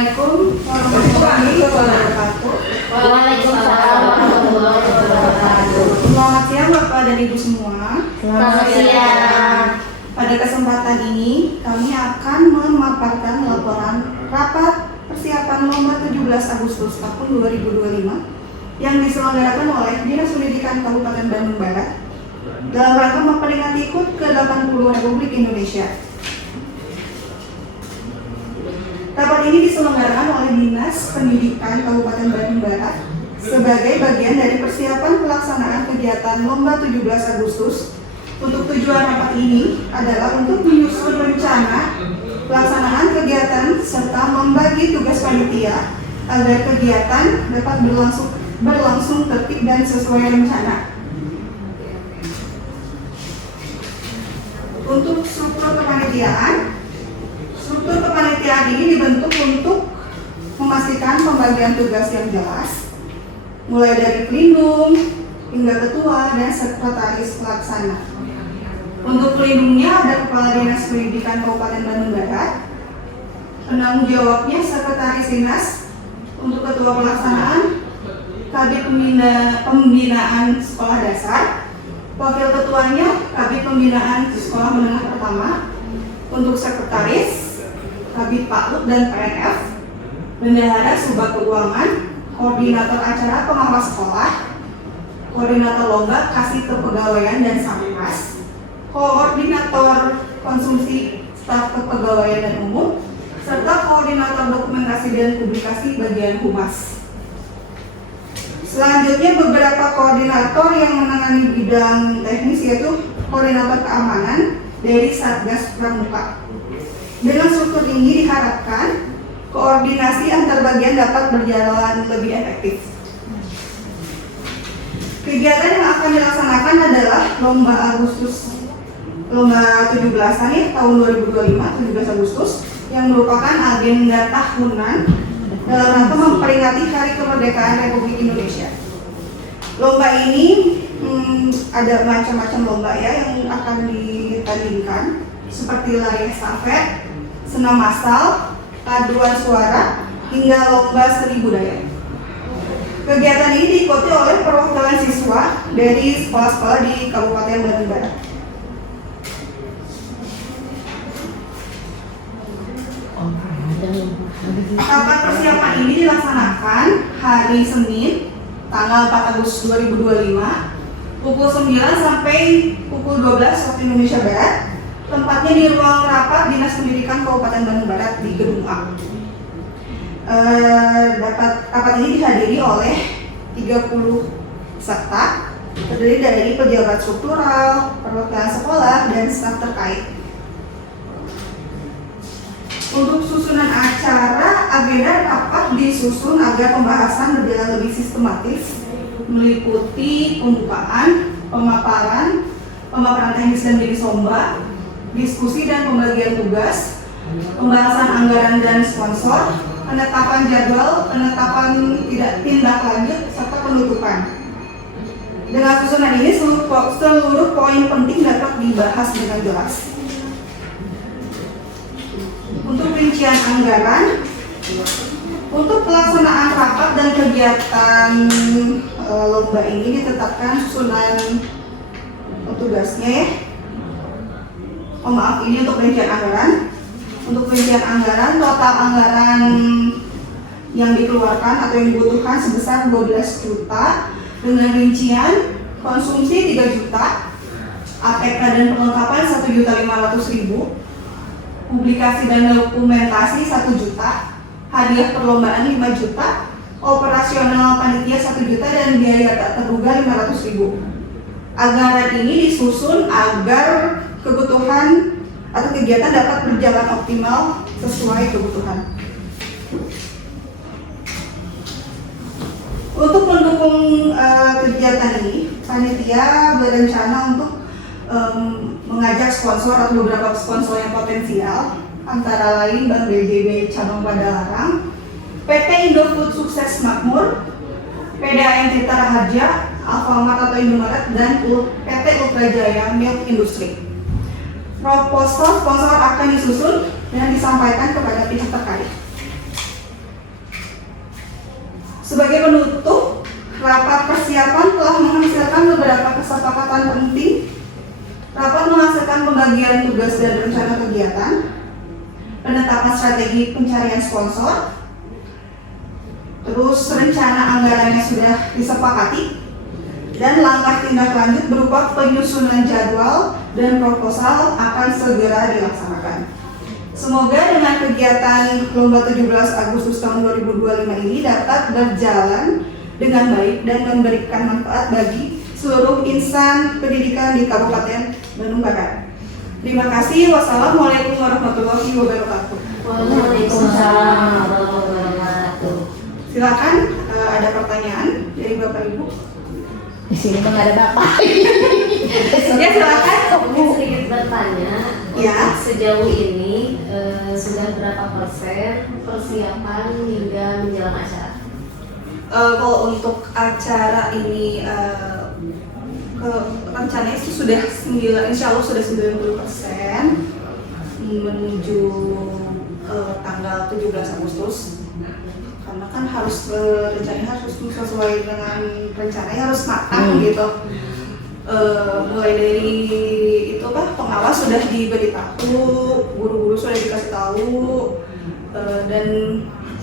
Assalamualaikum warahmatullahi wabarakatuh. Waalaikumsalam warahmatullahi wabarakatuh. Selamat siang Bapak dan Ibu semua. Selamat siang. Pada kesempatan ini kami akan memaparkan laporan rapat persiapan lomba 17 Agustus tahun 2025 yang diselenggarakan oleh Dinas Pendidikan Kabupaten Bandung Barat dalam rangka memperingati HUT ke-80 Republik Indonesia. Rapat ini diselenggarakan oleh Dinas Pendidikan Kabupaten Bandung Barat sebagai bagian dari persiapan pelaksanaan kegiatan Lomba 17 Agustus. Untuk tujuan rapat ini adalah untuk menyusun rencana pelaksanaan kegiatan serta membagi tugas panitia agar kegiatan dapat berlangsung tertib dan sesuai rencana. Untuk struktur kepanitiaan ini dibentuk untuk memastikan pembagian tugas yang jelas, mulai dari pelindung hingga ketua dan sekretaris pelaksana. Untuk pelindungnya ada Kepala Dinas Pendidikan Kabupaten Bandung Barat, penanggung jawabnya Sekretaris Dinas. Untuk ketua pelaksanaan Kabid Pembinaan Sekolah Dasar, wakil ketuanya Kabid Pembinaan Sekolah Menengah Pertama. Untuk sekretaris Kabid PAUD dan PNF, bendahara Subag Keuangan, koordinator acara pengawas sekolah, koordinator lomba kasih kepegawaian dan Sapras, koordinator konsumsi staf kepegawaian dan umum, serta koordinator dokumentasi dan publikasi bagian humas. Selanjutnya beberapa koordinator yang menangani bidang teknis yaitu koordinator keamanan dari Satgas Pramuka. Dengan struktur ini diharapkan koordinasi antar bagian dapat berjalan lebih efektif. Kegiatan yang akan dilaksanakan adalah Lomba 17-an ya, tahun 2025, 17 Agustus, yang merupakan agenda tahunan dalam rangka memperingati Hari Kemerdekaan Republik Indonesia. Lomba ini ada macam-macam lomba ya yang akan ditandingkan, seperti lari estafet, senam massal, paduan suara, hingga lomba seni budaya. Kegiatan ini diikuti oleh perwakilan siswa dari sekolah-sekolah di Kabupaten Bandung Barat. Rapat persiapan ini dilaksanakan hari Senin, tanggal 4 Agustus 2025, pukul 9 sampai pukul 12 waktu Indonesia Barat. Tempatnya di ruang rapat Dinas Pendidikan Kabupaten Bandung Barat di Gedung A. Rapat ini dihadiri oleh 30 peserta, terdiri dari pejabat struktural, perwakilan sekolah, dan staf terkait. Untuk susunan acara, agenda rapat disusun agar pembahasan berjalan lebih sistematis, meliputi pembukaan, pemaparan teknis dan jenis lomba, diskusi dan pembagian tugas, pembahasan anggaran dan sponsor, penetapan jadwal, penetapan tindak lanjut, serta penutupan. Dengan susunan ini seluruh poin penting dapat dibahas dengan jelas. Untuk rincian anggaran, untuk pelaksanaan rapat dan kegiatan lomba ini ditetapkan susunan tugasnya ya. Ini untuk rincian anggaran. Untuk rincian anggaran, total anggaran yang dikeluarkan atau yang dibutuhkan sebesar 12 juta dengan rincian konsumsi 3 juta, APK dan perlengkapan 1.500.000, publikasi dan dokumentasi 1 juta, hadiah perlombaan 5 juta, operasional panitia 1 juta, dan biaya tak terduga 500.000. Anggaran ini disusun agar kebutuhan atau kegiatan dapat berjalan optimal sesuai kebutuhan. Untuk mendukung kegiatan ini, panitia berencana untuk mengajak sponsor atau beberapa sponsor yang potensial, antara lain Bank BJB Cabang Padalarang, PT Indofood Sukses Makmur, PDAM Tirta Raharja, Alfamart atau Indomaret, dan PT Ultrajaya Milk Industry. Proposal sponsor akan disusun dan disampaikan kepada pihak terkait. pembagian tugas dan rencana kegiatan, penetapan strategi pencarian sponsor, terus rencana anggaran yang sudah disepakati, dan langkah tindak lanjut berupa penyusunan jadwal dan proposal akan segera dilaksanakan. Semoga dengan kegiatan Lomba 17 Agustus tahun 2025 ini dapat berjalan dengan baik dan memberikan manfaat bagi seluruh insan pendidikan di Kabupaten Bandung Barat. Terima kasih. Wassalamualaikum warahmatullahi wabarakatuh. Waalaikumsalam warahmatullahi wabarakatuh. Silakan, ada pertanyaan dari Bapak Ibu? Di sini mah nggak ada bapak. Ya silakan. Mungkin sedikit bertanya, Ya. sejauh ini sudah berapa persen persiapan hingga menjelang acara? Kalau untuk acara ini rencananya itu sudah insya Allah sudah 90% menuju tanggal 17 Agustus. Karena kan harus rencananya harus sesuai dengan rencananya harus matang gitu. Mulai dari itu pengawas sudah diberitahu, guru-guru sudah dikasih tahu, dan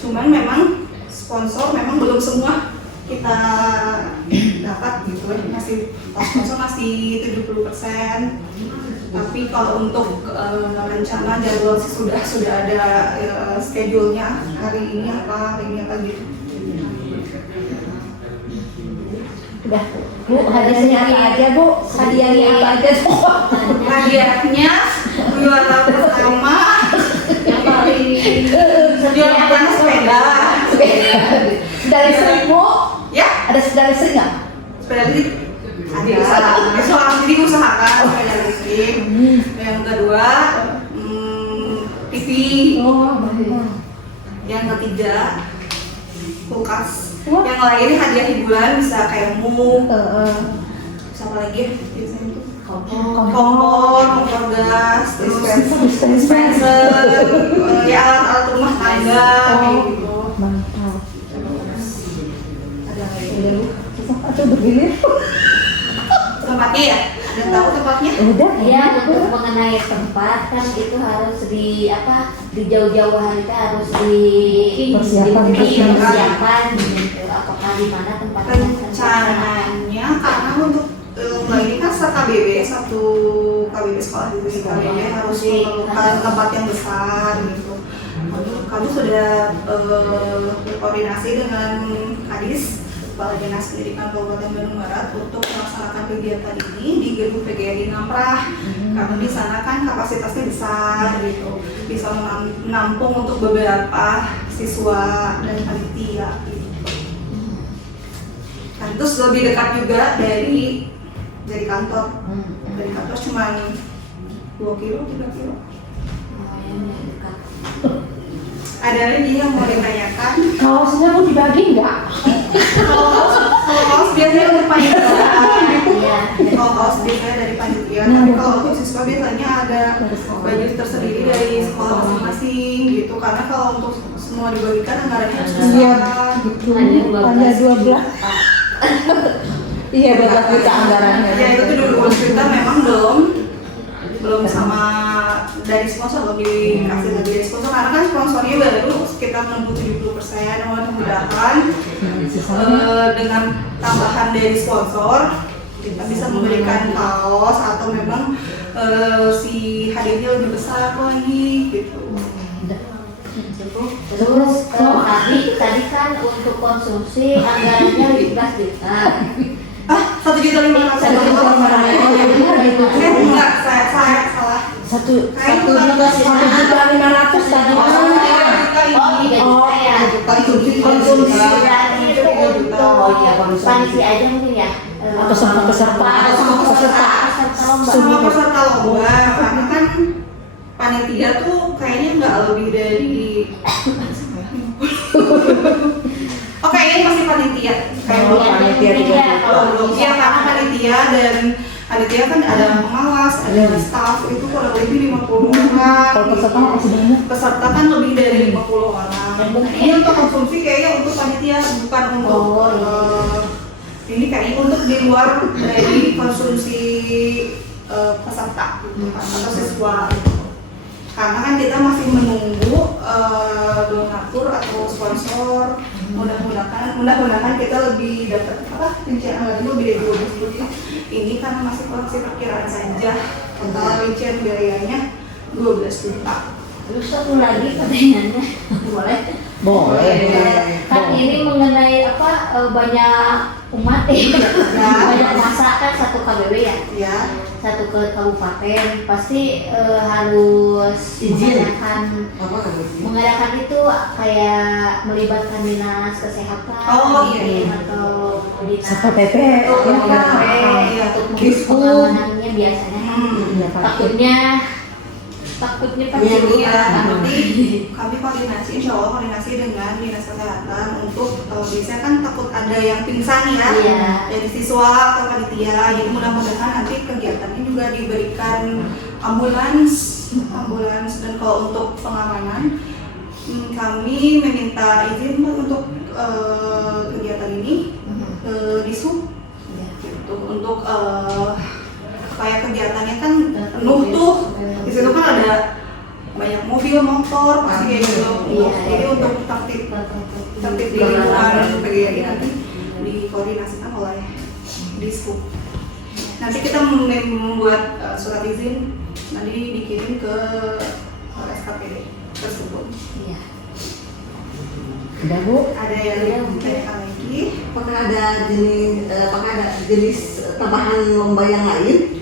cuman memang sponsor memang belum semua kita dapat gitu, masih sponsor masih 70%. Tapi kalau untuk rencana jadwal sudah ada schedule-nya, hari ini apa gitu. Udah, Bu, hadiahnya apa aja, Bu? Hadiahnya apa aja semua? Hadiahnya juara pertama Yang paling juara pertama sepeda. Dari sering, Bu? Ya, Ada dari sering nggak? sepeda listrik ada. Soal jadi usahakan sepeda listrik. Yang kedua TV. Oh, baik. Yang ketiga kulkas. Yang lain hadiah hiburan bisa kayak mug, bisa apa lagi ya biasanya itu? Kompor gas, terus dispenser, ya alat-alat rumah tangga kayak gitu. Mantap. Ada lagi Atau begini? tempatnya ya? Ada tahu tempatnya? Udah. ya untuk mengenai tempat kan itu harus di jauh-jauh hari itu harus Persiapan. dipersiapkan gitu. Apakah di mana tempatnya? Rencananya karena untuk lomba ini kan satu KBB sekolah di KBB harus memerlukan tempat yang besar gitu. Kami sudah berkoordinasi dengan Kadis, Kepala Dinas Pendidikan Kabupaten Bandung Barat untuk melaksanakan kegiatan ini di gedung PGRI Namprah. Karena di sana kan kapasitasnya besar gitu, bisa menampung untuk beberapa siswa dan panitia gitu. Nah, terus lebih dekat juga dari kantor. Dari kantor cuma 2 kilo, 3 kilo. Ada lagi yang mau ditanyakan? Kaosnya mau dibagi nggak? Kalau kaos biasanya untuk panitia. Iya. Kalau kaos biasanya dari panitia, tapi kalau untuk siswa biasanya ada baju tersendiri dari sekolah masing-masing gitu. Karena kalau untuk semua dibagikan anggarannya harus besar. Gitu. Hanya 12. Iya, 12 juta anggarannya. Ya itu tuh dulu kita memang belum sama dari sponsor, belum dikasih lagi dari sponsor karena kan sponsornya baru sekitar 60-70%. Mudah-mudahan dengan tambahan dari sponsor kita bisa memberikan kaos atau memang si hadiahnya lebih besar lagi gitu. Terus tadi kan untuk konsumsi anggarannya 15 juta. 1.500.000. Enggak, saya salah. 1.500.000 tadi. Oh, 3 juta ya. Konsumsi. Berarti itu untuk panitia aja mungkin ya. Atau sama peserta. Sama peserta lomba, karena kan panitia tuh kayaknya nggak lebih dari oke, ini masih panitia. Kayak panitia juga. Iya, karena panitia dan panitia kan ada pengawas, ada staff itu kurang lebih 50 orang. Kalau peserta masih banyak. Peserta kan lebih dari 50 orang. Ini untuk konsumsi kayaknya untuk panitia bukan untuk ini kayaknya untuk di luar dari konsumsi peserta atau siswa. Karena kan kita masih menunggu donatur atau sponsor. Mudah-mudahan kita lebih dapat rincian lagi lebih dari 12 juta. Ini karena masih perkiraan saja. Total rincian biayanya 12 juta. Terus satu lagi pertanyaannya, boleh? Boleh. Kan ini mengenai banyak umat ya, banyak masa kan satu KBW ya, Ya. satu ke kabupaten pasti harus Izin. mengadakan itu kayak melibatkan dinas kesehatan atau dinas Satpol PP. Iya. untuk Disku. pengamanannya biasanya Iya, takutnya Nanti kami koordinasi, insya Allah koordinasi dengan dinas kesehatan untuk biasanya kan takut ada yang pingsan ya Iya. dari siswa atau panitia. Jadi mudah-mudahan nanti kegiatannya juga diberikan ambulans dan kalau untuk pengamanan kami meminta izin untuk kegiatan ini ke Disub gitu, untuk kayak kegiatannya kan penuh tuh. Di situ kan ada banyak mobil, motor, pasti kayak gitu. Jadi untuk tertib di lingkungan PGRI nanti dikoordinasikan oleh Disub. Nanti kita membuat surat izin, nanti dikirim ke SKPD tersebut. Iya. Udah Bu. Ada yang ditanyakan lagi? Apakah ada jenis tambahan lomba yang lain?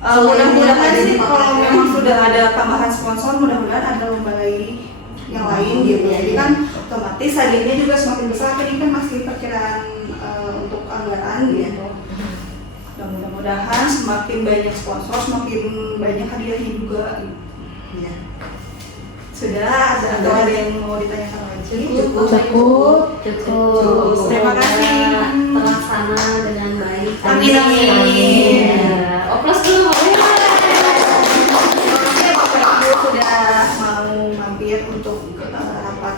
Mudah-mudahan sih kalau memang sudah ada tambahan sponsor, mudah-mudahan ada lomba lagi yang lain gitu. Jadi kan otomatis hadiahnya juga semakin besar. Ini kan masih perkiraan untuk anggaran gitu. Dan mudah-mudahan semakin banyak sponsor, semakin banyak hadiahnya juga. Iya. Sudah atau ada yang mau ditanyakan lagi? Cukup. Terima kasih. Terlaksana dengan baik. Amin. Oplos dulu. Oke, Bapak Ibu sudah mau mampir untuk rapat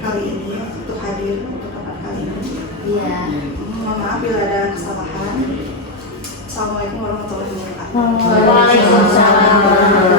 kali ini, untuk hadir untuk rapat kali ini. Iya. Mohon maaf bila ada kesalahan. Assalamualaikum warahmatullahi wabarakatuh. Waalaikumsalam.